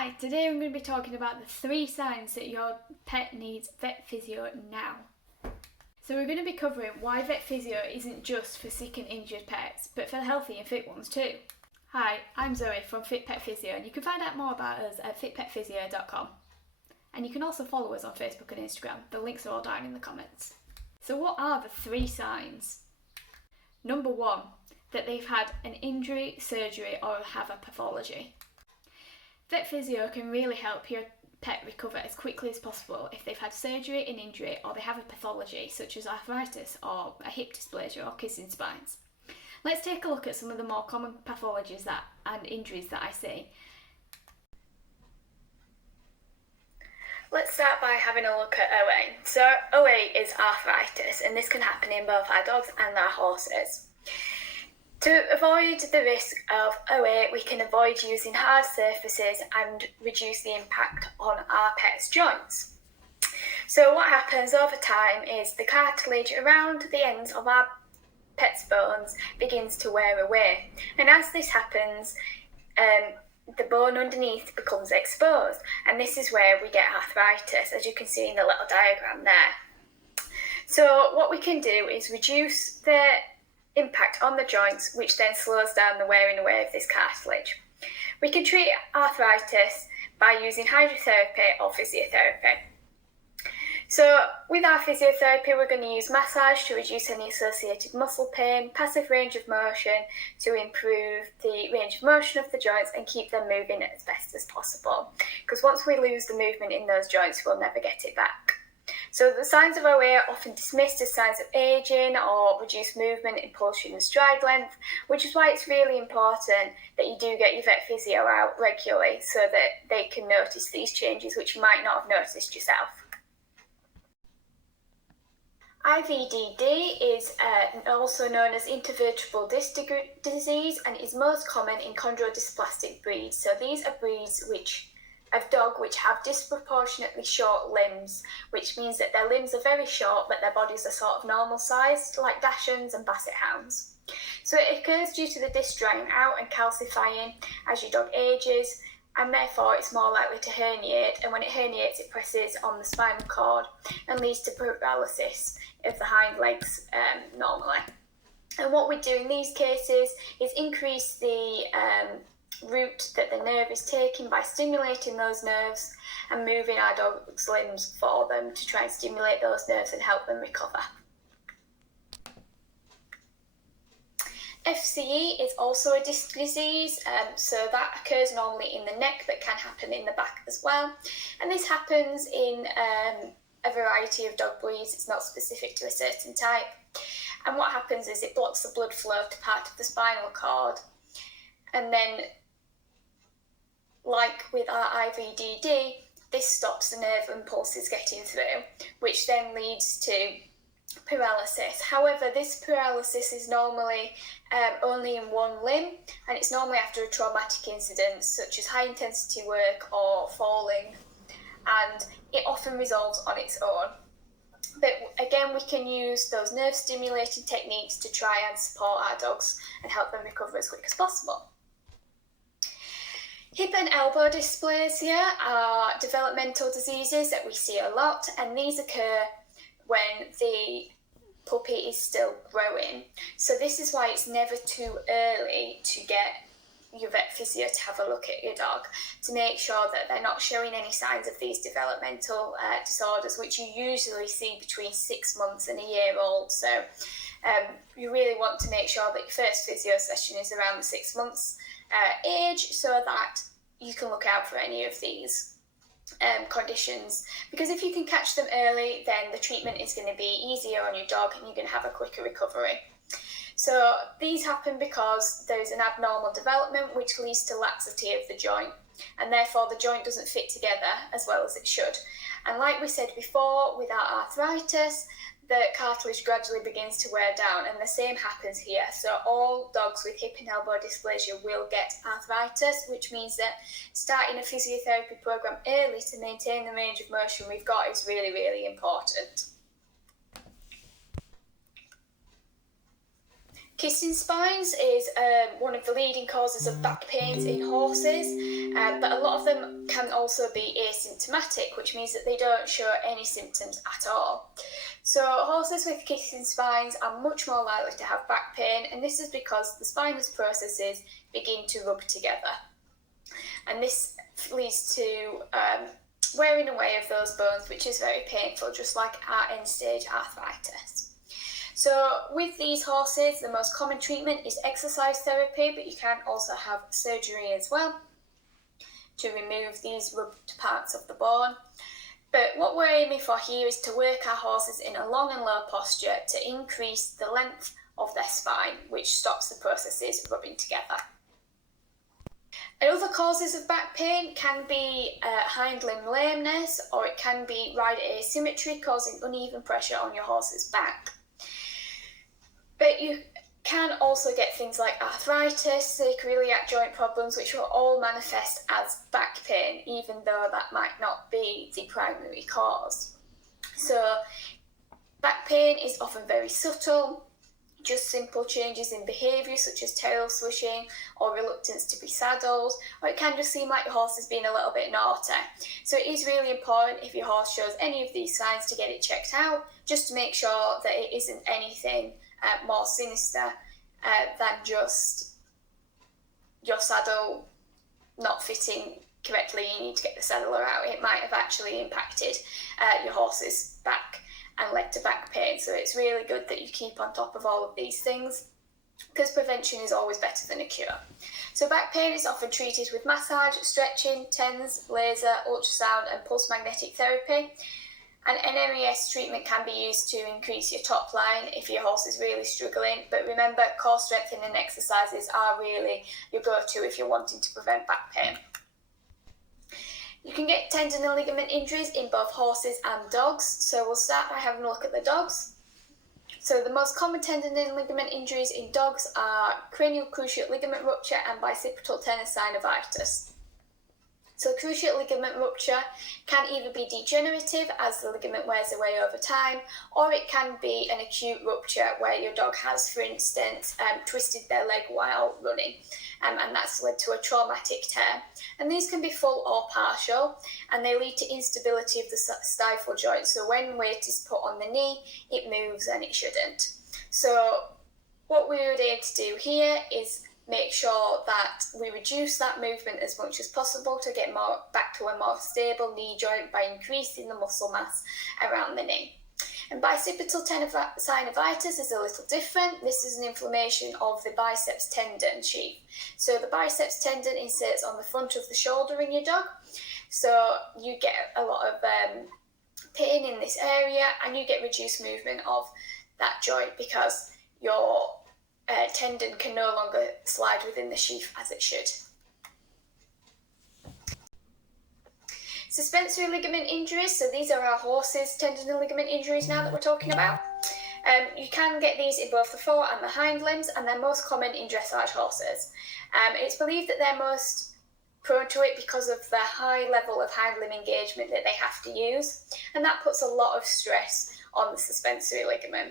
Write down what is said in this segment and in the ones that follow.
Hi, today I'm going to be talking about the 3 signs that your pet needs vet physio now. So we're going to be covering why vet physio isn't just for sick and injured pets, but for healthy and fit ones too. Hi, I'm Zoe from Fit Pet Physio, and you can find out more about us at fitpetphysio.com. And you can also follow us on Facebook and Instagram. The links are all down in the comments. So what are the 3 signs? Number 1, that they've had an injury, surgery, or have a pathology. Vet physio can really help your pet recover as quickly as possible if they've had surgery, an injury, or they have a pathology such as arthritis or a hip dysplasia or kissing spines. Let's take a look at some of the more common pathologies and injuries that I see. Let's start by having a look at OA. So OA is arthritis, and this can happen in both our dogs and our horses. To avoid the risk of OA, we can avoid using hard surfaces and reduce the impact on our pet's joints. So what happens over time is the cartilage around the ends of our pet's bones begins to wear away. And as this happens, the bone underneath becomes exposed, and this is where we get arthritis, as you can see in the little diagram there. So what we can do is reduce the impact on the joints, which then slows down the wearing away of this cartilage. We can treat arthritis by using hydrotherapy or physiotherapy. So with our physiotherapy, we're going to use massage to reduce any associated muscle pain, passive range of motion to improve the range of motion of the joints and keep them moving as best as possible. Because once we lose the movement in those joints, we'll never get it back. So the signs of OA are often dismissed as signs of ageing or reduced movement, impulsion and stride length, which is why it's really important that you do get your vet physio out regularly so that they can notice these changes which you might not have noticed yourself. IVDD is also known as intervertebral disc disease and is most common in chondrodysplastic breeds. So these are breeds of dog which have disproportionately short limbs, which means that their limbs are very short but their bodies are sort of normal sized, like Dachshunds and Basset Hounds. So it occurs due to the disc drying out and calcifying as your dog ages, and therefore it's more likely to herniate, and when it herniates it presses on the spinal cord and leads to paralysis of the hind legs normally. And what we do in these cases is increase the route that the nerve is taking by stimulating those nerves and moving our dog's limbs for them to try and stimulate those nerves and help them recover. FCE is also a disc disease, so that occurs normally in the neck but can happen in the back as well. And this happens in a variety of dog breeds, it's not specific to a certain type. And what happens is it blocks the blood flow to part of the spinal cord, and then like with our IVDD, this stops the nerve impulses getting through, which then leads to paralysis. However, this paralysis is normally only in one limb, and it's normally after a traumatic incident such as high intensity work or falling, and it often resolves on its own. But again, we can use those nerve stimulating techniques to try and support our dogs and help them recover as quick as possible. Hip and elbow dysplasia are developmental diseases that we see a lot, and these occur when the puppy is still growing. So this is why it's never too early to get your vet physio to have a look at your dog to make sure that they're not showing any signs of these developmental disorders, which you usually see between 6 months and a year old. So you really want to make sure that your first physio session is around the 6 months age, so that you can look out for any of these conditions, because if you can catch them early, then the treatment is going to be easier on your dog and you're going to have a quicker recovery. So these happen because there's an abnormal development which leads to laxity of the joint, and therefore the joint doesn't fit together as well as it should. And like we said before, with our arthritis, the cartilage gradually begins to wear down, and the same happens here. So all dogs with hip and elbow dysplasia will get arthritis, which means that starting a physiotherapy program early to maintain the range of motion we've got is really, really important. Kissing spines is one of the leading causes of back pains in horses, but a lot of them can also be asymptomatic, which means that they don't show any symptoms at all. So horses with kissing spines are much more likely to have back pain, and this is because the spinous processes begin to rub together. And this leads to wearing away of those bones, which is very painful, just like our end-stage arthritis. So with these horses, the most common treatment is exercise therapy, but you can also have surgery as well to remove these rubbed parts of the bone. But what we're aiming for here is to work our horses in a long and low posture to increase the length of their spine, which stops the processes rubbing together. And other causes of back pain can be hind limb lameness, or it can be rider asymmetry, causing uneven pressure on your horse's back. But you can also get things like arthritis, sacroiliac joint problems, which will all manifest as back pain, even though that might not be the primary cause. So back pain is often very subtle, just simple changes in behaviour such as tail swishing or reluctance to be saddled, or it can just seem like your horse is being a little bit naughty. So it is really important, if your horse shows any of these signs, to get it checked out, just to make sure that it isn't anything more sinister than just your saddle not fitting correctly. You need to get the saddler out. It might have actually impacted your horse's back and led to back pain. So it's really good that you keep on top of all of these things, because prevention is always better than a cure. So back pain is often treated with massage, stretching, TENS, laser, ultrasound and pulse magnetic therapy. And NMES treatment can be used to increase your top line if your horse is really struggling. But remember, core strengthening exercises are really your go-to if you're wanting to prevent back pain. You can get tendon and ligament injuries in both horses and dogs. So we'll start by having a look at the dogs. So the most common tendon and ligament injuries in dogs are cranial cruciate ligament rupture and bicipital tenon synovitis. So cruciate ligament rupture can either be degenerative, as the ligament wears away over time, or it can be an acute rupture where your dog has, for instance, twisted their leg while running, and that's led to a traumatic tear. And these can be full or partial, and they lead to instability of the stifle joint. So when weight is put on the knee, it moves and it shouldn't. So what we would aim to do here is make sure that we reduce that movement as much as possible to get back to a more stable knee joint by increasing the muscle mass around the knee. And bicipital tenon synovitis is a little different. This is an inflammation of the biceps tendon sheath. So the biceps tendon inserts on the front of the shoulder in your dog. So you get a lot of pain in this area, and you get reduced movement of that joint because your tendon can no longer slide within the sheath as it should. Suspensory ligament injuries, so these are our horses' tendon and ligament injuries now that we're talking about. You can get these in both the fore and the hind limbs, and they're most common in dressage horses. It's believed that they're most prone to it because of the high level of hind limb engagement that they have to use, and that puts a lot of stress on the suspensory ligament.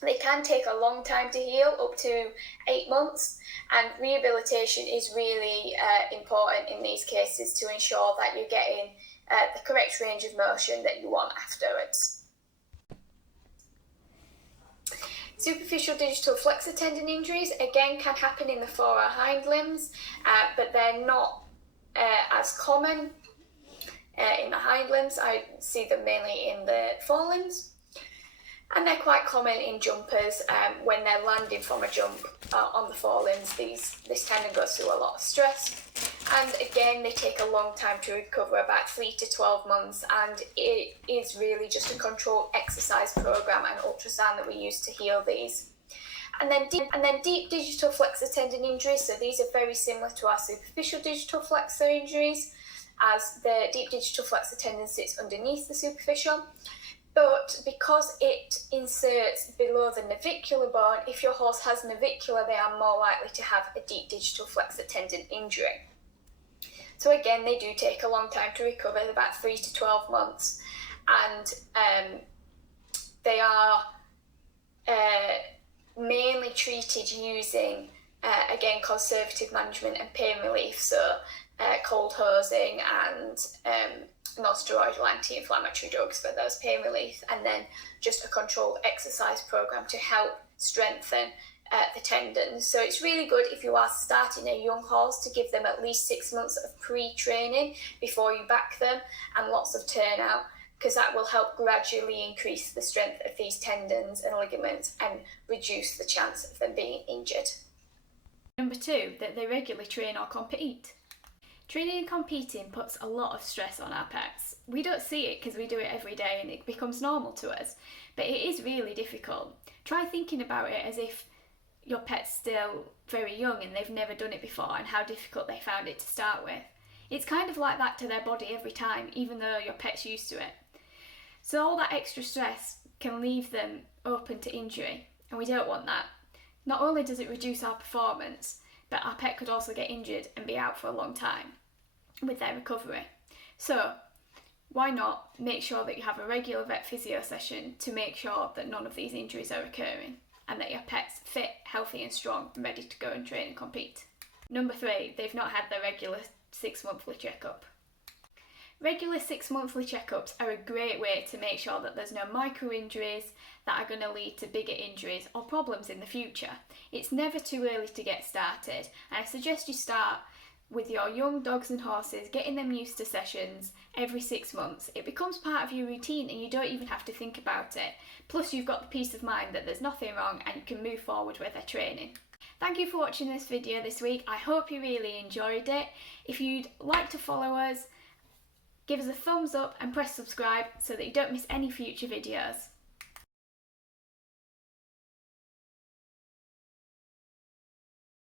They can take a long time to heal, up to 8 months, and rehabilitation is really important in these cases to ensure that you're getting the correct range of motion that you want afterwards. Superficial digital flexor tendon injuries, again, can happen in the fore or hind limbs, but they're not as common in the hind limbs. I see them mainly in the fore limbs. And they're quite common in jumpers. When they're landing from a jump on the forelimbs, this tendon goes through a lot of stress. And again, they take a long time to recover, about 3 to 12 months. And it is really just a controlled exercise program and ultrasound that we use to heal these. And then deep digital flexor tendon injuries. So these are very similar to our superficial digital flexor injuries, as the deep digital flexor tendon sits underneath the superficial. But because it inserts below the navicular bone, if your horse has navicular, they are more likely to have a deep digital flexor tendon injury. So again, they do take a long time to recover, about 3 to 12 months. And they are mainly treated using, again, conservative management and pain relief, so cold hosing and non-steroidal anti-inflammatory drugs for those pain relief, and then just a controlled exercise program to help strengthen the tendons. So it's really good if you are starting a young horse to give them at least 6 months of pre-training before you back them, and lots of turnout, because that will help gradually increase the strength of these tendons and ligaments and reduce the chance of them being injured. Number 2, that they regularly train or compete. Training and competing puts a lot of stress on our pets. We don't see it because we do it every day and it becomes normal to us, but it is really difficult. Try thinking about it as if your pet's still very young and they've never done it before, and how difficult they found it to start with. It's kind of like that to their body every time, even though your pet's used to it. So all that extra stress can leave them open to injury, and we don't want that. Not only does it reduce our performance, but our pet could also get injured and be out for a long time with their recovery. So why not make sure that you have a regular vet physio session to make sure that none of these injuries are occurring, and that your pet's fit, healthy and strong and ready to go and train and compete. Number 3, they've not had their regular 6-monthly checkup. Regular 6-monthly checkups are a great way to make sure that there's no micro injuries that are going to lead to bigger injuries or problems in the future. It's never too early to get started, and I suggest you start with your young dogs and horses, getting them used to sessions every 6 months. It becomes part of your routine and you don't even have to think about it. Plus you've got the peace of mind that there's nothing wrong and you can move forward with their training. Thank you for watching this video this week. I hope you really enjoyed it. If you'd like to follow us, give us a thumbs up and press subscribe so that you don't miss any future videos.